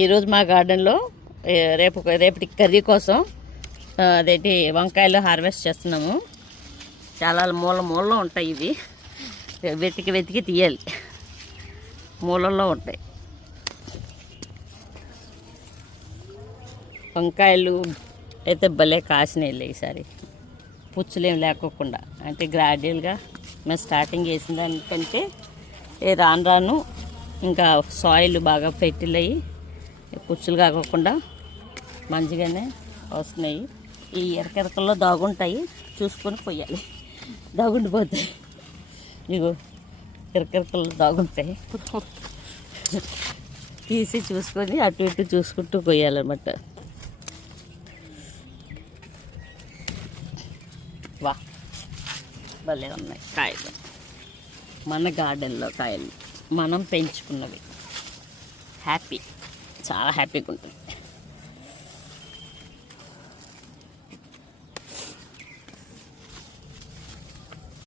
ఈరోజు మా గార్డెన్లో రేపటి కర్రీ కోసం అదేంటి వంకాయలు హార్వెస్ట్ చేస్తున్నాము. చాలా మూలలో ఉంటాయి ఇవి, వెతికి తీయాలి. మూలల్లో ఉంటాయి వంకాయలు. అయితే భలే కాసినాయి ఈసారి, పుచ్చులేం లేకోకుండా. అంటే గ్రాడ్యువల్గా మేము స్టార్టింగ్ చేసిన దానికంటే రాను ఇంకా సాయిల్ బాగా ఫెర్టిల్ అయ్యి పుచ్చులు కాకోకుండా మంచిగానే వస్తున్నాయి. ఈ ఎరకెరకల్లో దాగుంటాయి, చూసుకొని పోయాలి. దాగుండిపోతాయి, ఇగో ఎరకెరకల్లో దాగుంటాయి. తీసి చూసుకొని అటు ఇటు చూసుకుంటూ పోయాలన్నమాట. వా భలే ఉన్నాయి కాయలు, మన గార్డెన్లో కాయలు, మనం పెంచుకున్నవి. హ్యాపీ, చాలా హ్యాపీగా ఉంటుంది.